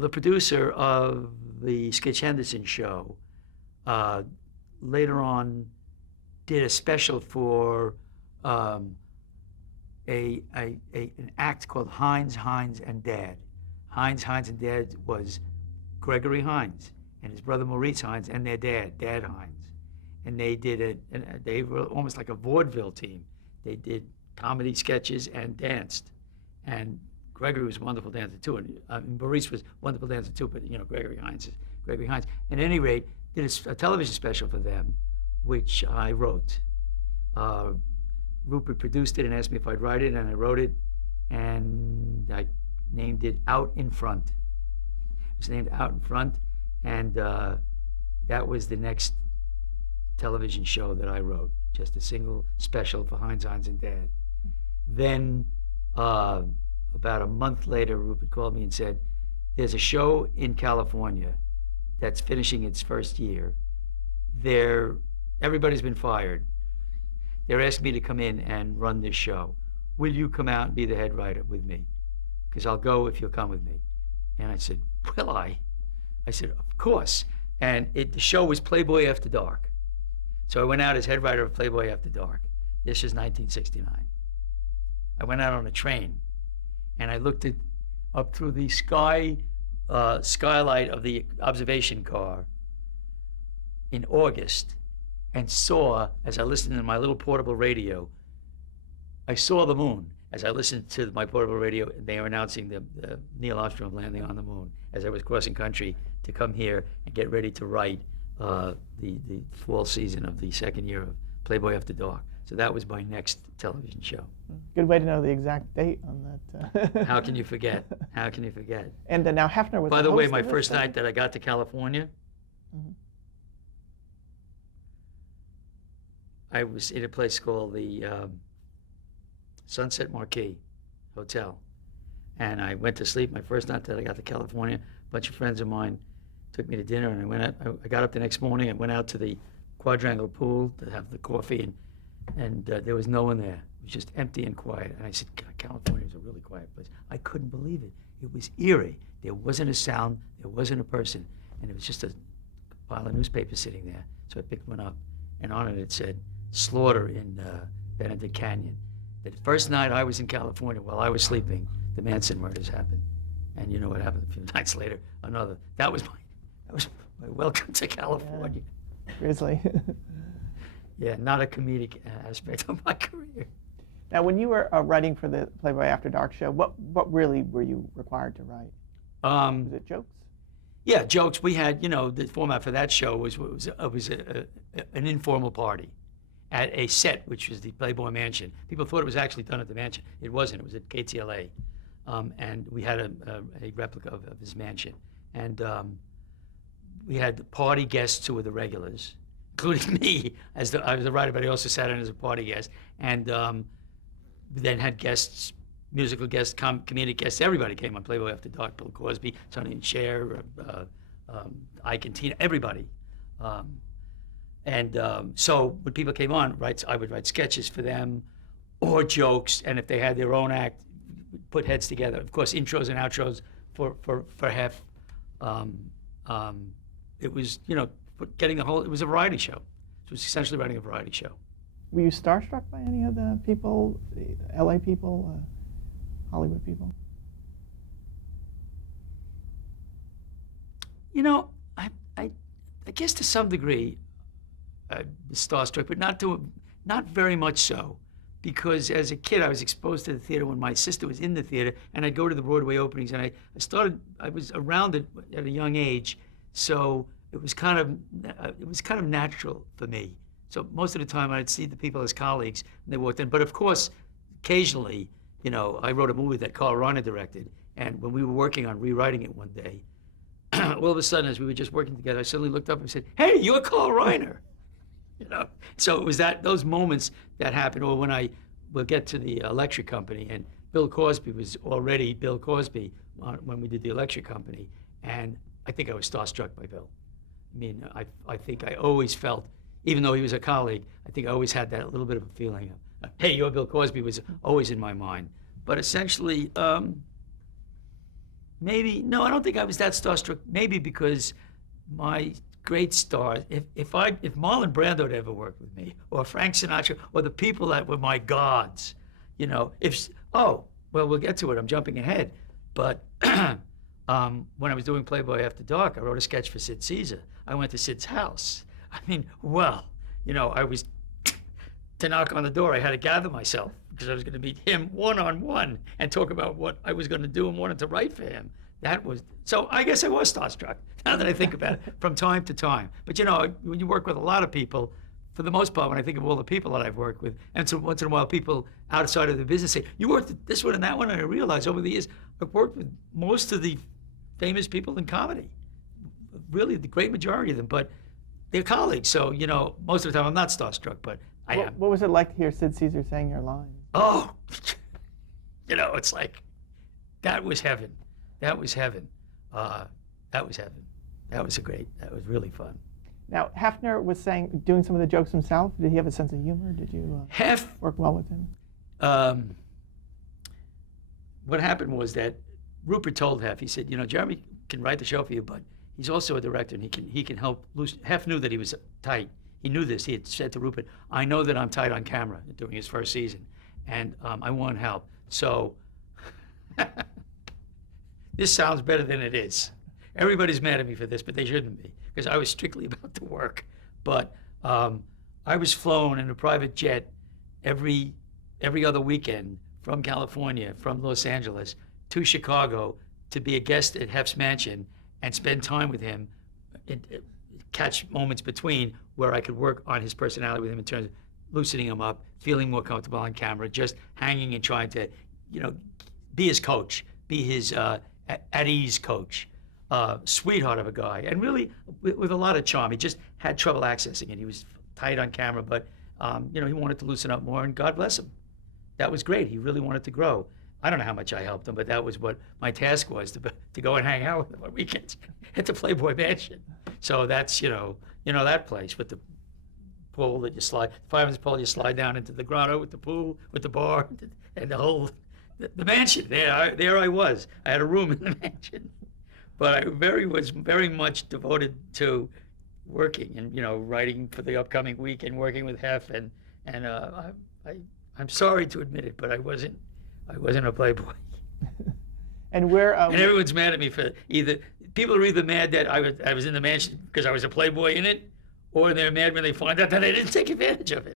the producer of the Skitch Henderson show, uh, later on did a special for um, an act called Hines, Hines, and Dad. Hines, Hines, and Dad was Gregory Hines and his brother Maurice Hines and their dad, Dad Hines. And they did they were almost like a vaudeville team. They did comedy sketches and danced. And Gregory was a wonderful dancer too, and Maurice was a wonderful dancer too, but Gregory Hines is Gregory Hines. At any rate, did a television special for them, which I wrote. Rupert produced it and asked me if I'd write it, and I wrote it, and I named it Out in Front. It was named Out in Front, and that was the next television show that I wrote, just a single special for Hines, Hines, and Dad. Then, about a month later, Rupert called me and said, there's a show in California that's finishing its first year. Everybody's been fired. They're asking me to come in and run this show. Will you come out and be the head writer with me? Because I'll go if you'll come with me. And I said, will I? I said, of course. And the show was Playboy After Dark. So I went out as head writer of Playboy After Dark. This is 1969. I went out on a train, and I looked up through the skylight of the observation car in August, and saw, as I listened to my little portable radio, I saw the moon as I listened to my portable radio, and they were announcing the Neil Armstrong landing on the moon as I was crossing country to come here and get ready to write the fall season of the second year of Playboy After Dark. So that was my next television show. Good way to know the exact date on that. How can you forget? How can you forget? And now Hefner was By the the way, host my of this, first right? night that I got to California, I was in a place called the Sunset Marquis Hotel. And I went to sleep. My first night that I got to California, a bunch of friends of mine took me to dinner, and I got up the next morning and went out to the Quadrangle pool to have the coffee, and there was no one there. It was just empty and quiet. And I said, God, California is a really quiet place. I couldn't believe it. It was eerie. There wasn't a sound. There wasn't a person. And it was just a pile of newspapers sitting there. So I picked one up, and on it said, Slaughter in Benedict Canyon. The first night I was in California, while I was sleeping, the Manson murders happened. And you know what happened a few nights later? Another. That was my welcome to California. Yeah. Grizzly. Yeah, not a comedic aspect of my career. Now, when you were writing for the Playboy After Dark show, what really were you required to write? Was it jokes? Yeah, jokes. We had, the format for that show was an informal party at a set, which was the Playboy Mansion. People thought it was actually done at the mansion. It wasn't. It was at KTLA. And we had a replica of his mansion. And we had party guests who were the regulars, including me, I was the writer, but I also sat in as a party guest. And we then had guests, musical guests, comedic guests. Everybody came on Playboy After Dark. Bill Cosby, Sonny and Cher, Ike and Tina, everybody. So when people came on, I would write sketches for them or jokes, and if they had their own act, put heads together. Of course, intros and outros for Hef. It was, it was a variety show. It was essentially writing a variety show. Were you starstruck by any of the people, the LA people, Hollywood people? I guess to some degree, I was starstruck, but not very much so. Because as a kid, I was exposed to the theater when my sister was in the theater, and I'd go to the Broadway openings, and I was around it at a young age, so it was kind of natural for me. So most of the time, I'd see the people as colleagues, and they walked in. But of course, occasionally, I wrote a movie that Carl Reiner directed, and when we were working on rewriting it one day, all of a sudden, as we were just working together, I suddenly looked up and said, "Hey, you're Carl Reiner." So it was those moments that happened, or when we'll get to the electric company, and Bill Cosby was already Bill Cosby when we did the electric company, and I think I was starstruck by Bill. I mean, I think I always felt, even though he was a colleague, I think I always had that little bit of a feeling of, hey, you're Bill Cosby was always in my mind. But essentially, maybe, no, I don't think I was that starstruck. Maybe because my great stars, if Marlon Brando had ever worked with me, or Frank Sinatra, or the people that were my gods, oh, well, we'll get to it. I'm jumping ahead. But when I was doing Playboy After Dark, I wrote a sketch for Sid Caesar. I went to Sid's house. I mean, well, I was, to knock on the door, I had to gather myself because I was going to meet him one-on-one and talk about what I was going to do and wanted to write for him. So I guess I was starstruck, now that I think about it, from time to time. But when you work with a lot of people, for the most part, when I think of all the people that I've worked with, and so once in a while people outside of the business say, you worked with this one and that one, and I realize over the years, I've worked with most of the famous people in comedy. Really, the great majority of them, but they're colleagues. So, most of the time I'm not starstruck, but I am. What was it like to hear Sid Caesar saying your lines? Oh, it's like, that was heaven. That was heaven. That was heaven. That was really fun. Now, Hefner was doing some of the jokes himself. Did he have a sense of humor? Did you work well with him? What happened was that Rupert told Hef, he said, Jeremy can write the show for you, but he's also a director and he can help. Hef knew that he was tight. He knew this. He had said to Rupert, I know that I'm tight on camera during his first season, and I want help. So this sounds better than it is. Everybody's mad at me for this, but they shouldn't be, because I was strictly about the work. But I was flown in a private jet every other weekend from California, from Los Angeles to Chicago to be a guest at Hef's mansion and spend time with him, and catch moments between where I could work on his personality with him in terms of loosening him up, feeling more comfortable on camera, just hanging and trying to, be his coach, be his at ease coach. Sweetheart of a guy, and really with a lot of charm. He just had trouble accessing it. He was tight on camera, but he wanted to loosen up more, and God bless him. That was great. He really wanted to grow. I don't know how much I helped him, but that was what my task was, to go and hang out with him on weekends at the Playboy Mansion. So that's, that place with the pool that you slide, the fireman's pole, you slide down into the grotto with the pool, with the bar, and the whole, the mansion. There I was. I had a room in the mansion. But I was very much devoted to working and, writing for the upcoming week and working with Hef. And I'm sorry to admit it, but I wasn't a Playboy. And where? And everyone's mad at me for people are either mad that I was in the mansion because I was a Playboy in it, or they're mad when they find out that I didn't take advantage of it.